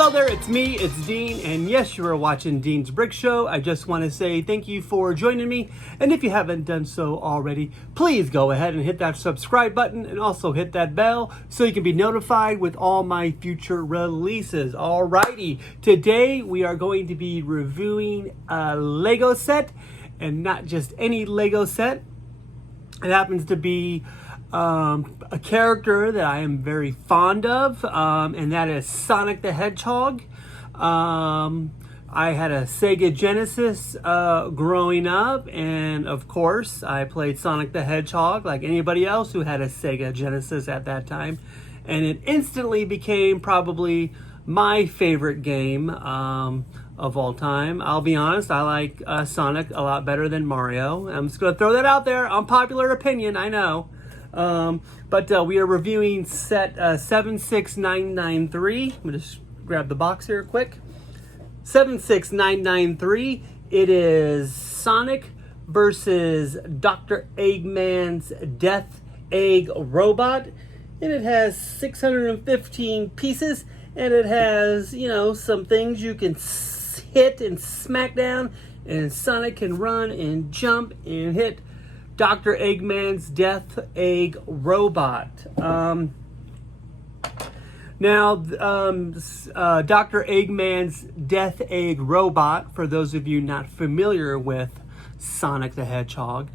Hello there, it's me, it's Dean, and yes, you are watching Dean's Brick Show. I just want to say thank you for joining me, and if you haven't done so already, please go ahead and hit that subscribe button and also hit that bell so you can be notified with all my future releases. Alrighty, today we are going to be reviewing a Lego set, and not just any Lego set. It happens to be a character that I am very fond of, and that is Sonic the Hedgehog. I had a Sega Genesis growing up, and of course I played Sonic the Hedgehog like anybody else who had a Sega Genesis at that time, and it instantly became probably my favorite game of all time. I'll be honest, I like Sonic a lot better than Mario. I'm just going to throw that out there. Unpopular opinion, I know. But we are reviewing set 76993. I'm going to just grab the box here quick. 76993. It is Sonic versus Dr. Eggman's Death Egg Robot. And it has 615 pieces. And it has, you know, some things you can hit and smack down. And Sonic can run and jump and hit Dr. Eggman's Death Egg Robot. Dr. Eggman's Death Egg Robot, for those of you not familiar with Sonic the Hedgehog,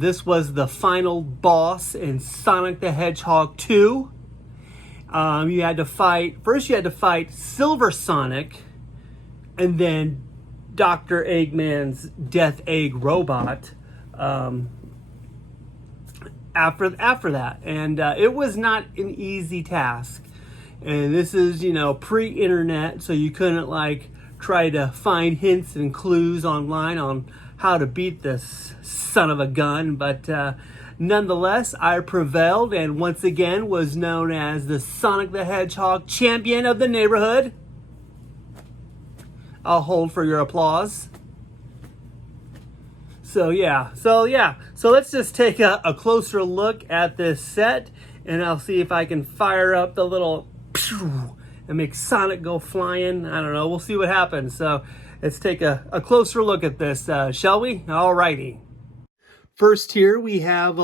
this was the final boss in Sonic the Hedgehog 2. You had to fight Silver Sonic, and then Dr. Eggman's Death Egg Robot after that, and it was not an easy task. And this is, you know, pre-internet, so you couldn't like try to find hints and clues online on how to beat this son of a gun. But nonetheless, I prevailed and once again was known as the Sonic the Hedgehog champion of the neighborhood. I'll hold for your applause. So let's just take a closer look at this set, and I'll see if I can fire up the little pew and make Sonic go flying. I don't know, we'll see what happens. So let's take a closer look at this, shall we? Alrighty. First here we have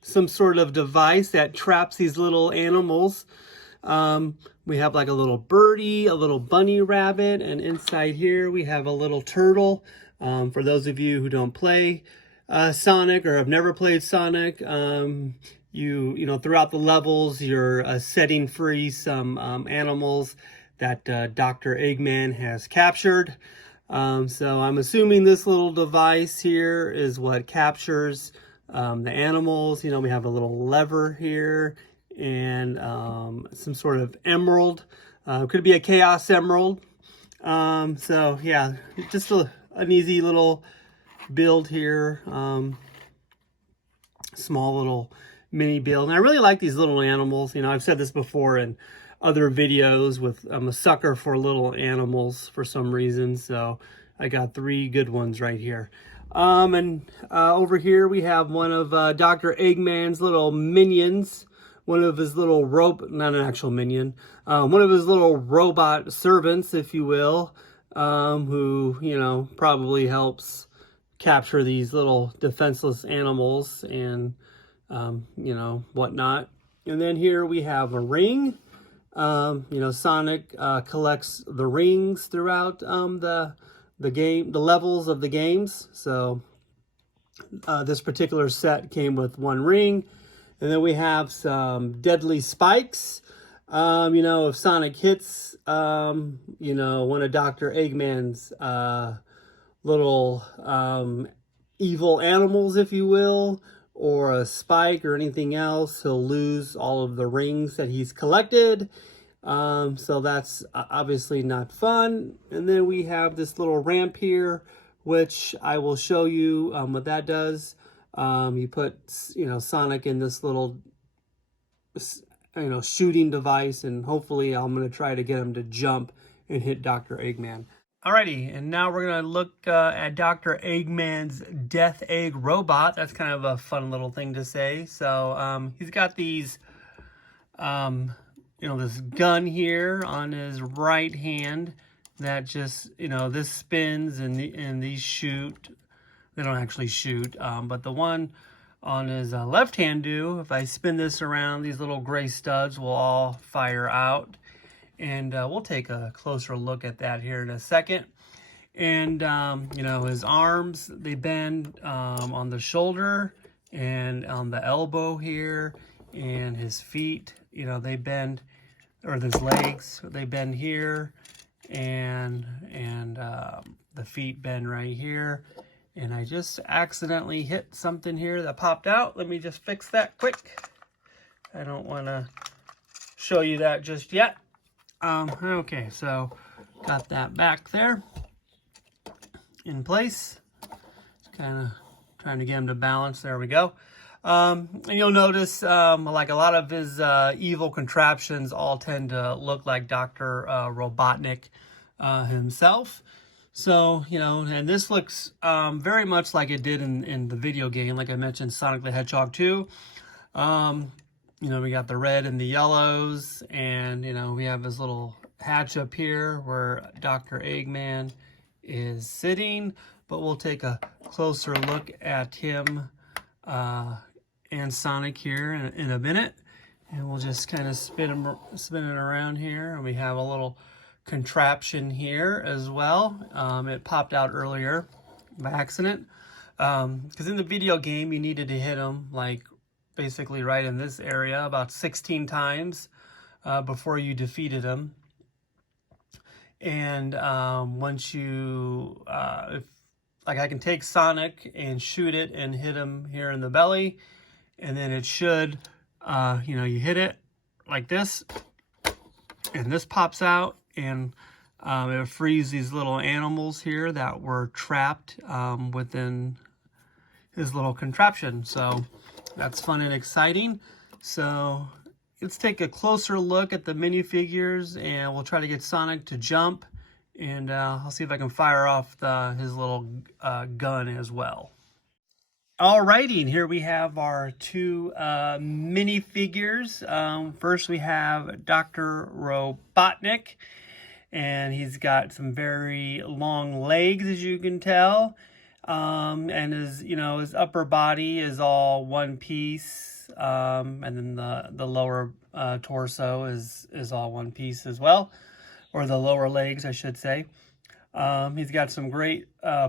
some sort of device that traps these little animals. We have like a little birdie, a little bunny rabbit, and inside here we have a little turtle. For those of you who don't play Sonic or have never played Sonic, you know, throughout the levels, you're setting free some animals that Dr. Eggman has captured. So I'm assuming this little device here is what captures the animals. You know, we have a little lever here and some sort of emerald. Could be a Chaos Emerald. So yeah, just an easy little build here. Small little mini build. And I really like these little animals. You know, I've said this before in other videos I'm a sucker for little animals for some reason. So I got 3 good ones right here. Over here we have one of Dr. Eggman's little minions. One of his little not an actual minion. One of his little robot servants, if you will. Who, you know, probably helps capture these little defenseless animals and, you know, whatnot. And then here we have a ring. You know, Sonic collects the rings throughout the levels of the games. So this particular set came with 1 ring. And then we have some deadly spikes. You know, if Sonic hits, you know, one of Dr. Eggman's little evil animals, if you will, or a spike or anything else, he'll lose all of the rings that he's collected. So that's obviously not fun. And then we have this little ramp here, which I will show you what that does. You put, you know, Sonic in this little, you know, shooting device, and hopefully I'm going to try to get him to jump and hit Dr. Eggman. Alrighty, and now we're going to look at Dr. Eggman's Death Egg Robot. That's kind of a fun little thing to say. So he's got these this gun here on his right hand that just, this spins and these shoot. They don't actually shoot, but the one on his left hand do. If I spin this around, these little gray studs will all fire out. And we'll take a closer look at that here in a second. And, his arms, they bend on the shoulder and on the elbow here. And his feet, they bend, or his legs, they bend here. And the feet bend right here. And I just accidentally hit something here that popped out. Let me just fix that quick. I don't want to show you that just yet. Okay, so got that back there in place. Just kind of trying to get him to balance. There we go. And you'll notice, like a lot of his evil contraptions all tend to look like Dr. Robotnik himself. So, and this looks very much like it did in the video game, like I mentioned, Sonic the Hedgehog 2. We got the red and the yellows, and, we have this little hatch up here where Dr. Eggman is sitting, but we'll take a closer look at him and Sonic here in a minute. And we'll just kind of spin it around here, and we have a little contraption here as well. It popped out earlier by accident because in the video game you needed to hit him like basically right in this area about 16 times before you defeated him. And once you like I can take Sonic and shoot it and hit him here in the belly, and then it should you hit it like this and this pops out. And it frees these little animals here that were trapped within his little contraption. So that's fun and exciting. So let's take a closer look at the minifigures, and we'll try to get Sonic to jump. And I'll see if I can fire off his little gun as well. Alrighty, and here we have our two minifigures. First we have Dr. Robotnik. And he's got some very long legs, as you can tell. And his upper body is all one piece. And then the lower torso is all one piece as well. Or the lower legs, I should say. He's got some great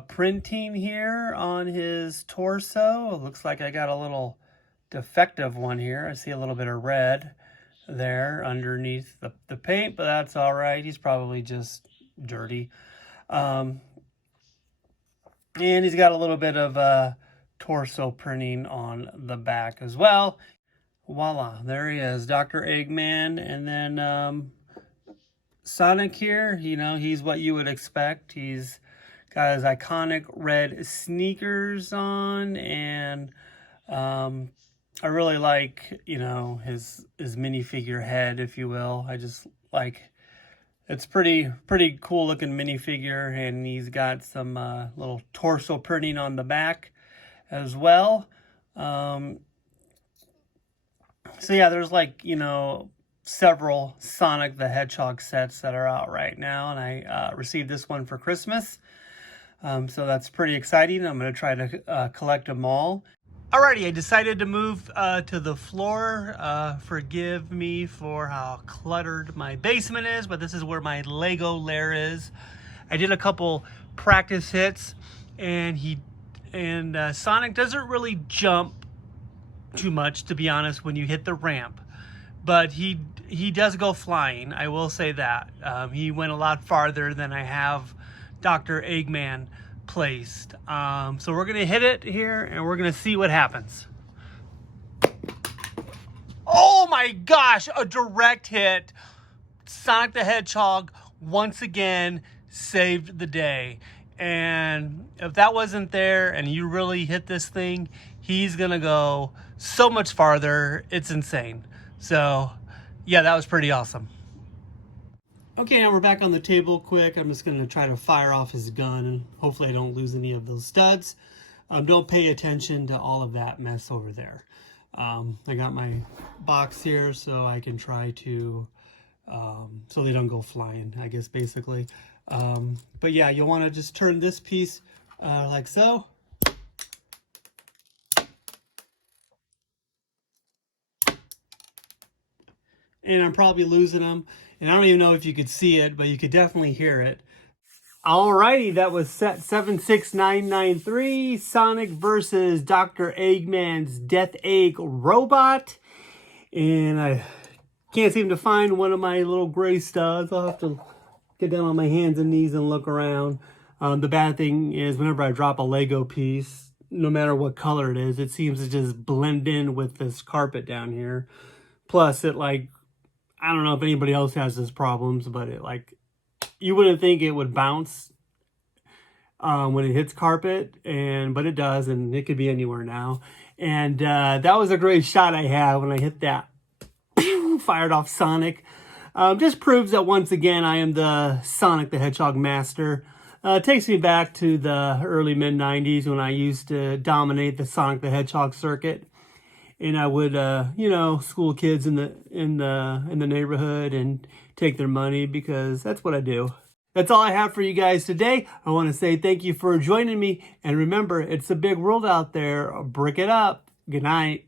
printing here on his torso. It looks like I got a little defective one here. I see a little bit of red there underneath the paint, but that's all right. He's probably just dirty. And he's got a little bit of torso printing on the back as well. Voila, there he is, Dr. Eggman. And then Sonic here, he's what you would expect. He's got his iconic red sneakers on, and I really like, his minifigure head, if you will. I just like, it's pretty cool looking minifigure, and he's got some little torso printing on the back as well. So yeah, there's like, several Sonic the Hedgehog sets that are out right now, and I received this one for Christmas. So that's pretty exciting. I'm going to try to collect them all. Alrighty, I decided to move to the floor. Forgive me for how cluttered my basement is, but this is where my Lego lair is. I did a couple practice hits, and Sonic doesn't really jump too much, to be honest, when you hit the ramp. But he does go flying, I will say that. He went a lot farther than I have Dr. Eggman placed. So we're gonna hit it here and we're gonna see what happens. Oh my gosh, a direct hit. Sonic the Hedgehog once again saved the day. And if that wasn't there and you really hit this thing, he's gonna go so much farther. It's insane. So yeah, that was pretty awesome. Okay, now we're back on the table quick. I'm just going to try to fire off his gun, and hopefully I don't lose any of those studs. Don't pay attention to all of that mess over there. I got my box here so I can try to so they don't go flying, I guess, basically. But yeah, you'll want to just turn this piece like so. And I'm probably losing them. And I don't even know if you could see it, but you could definitely hear it. Alrighty, that was set 76993, Sonic versus Dr. Eggman's Death Egg Robot. And I can't seem to find one of my little gray studs. I'll have to get down on my hands and knees and look around. The bad thing is whenever I drop a Lego piece, no matter what color it is, it seems to just blend in with this carpet down here. Plus, it like, I don't know if anybody else has this problems, but it like, you wouldn't think it would bounce when it hits carpet, but it does, and it could be anywhere now. And that was a great shot I had when I hit that fired off Sonic. Just proves that once again I am the Sonic the Hedgehog master. It takes me back to the early mid-90s when I used to dominate the Sonic the Hedgehog circuit. And I would, you know, school kids in the neighborhood and take their money because that's what I do. That's all I have for you guys today. I want to say thank you for joining me. And remember, it's a big world out there. Brick it up. Good night.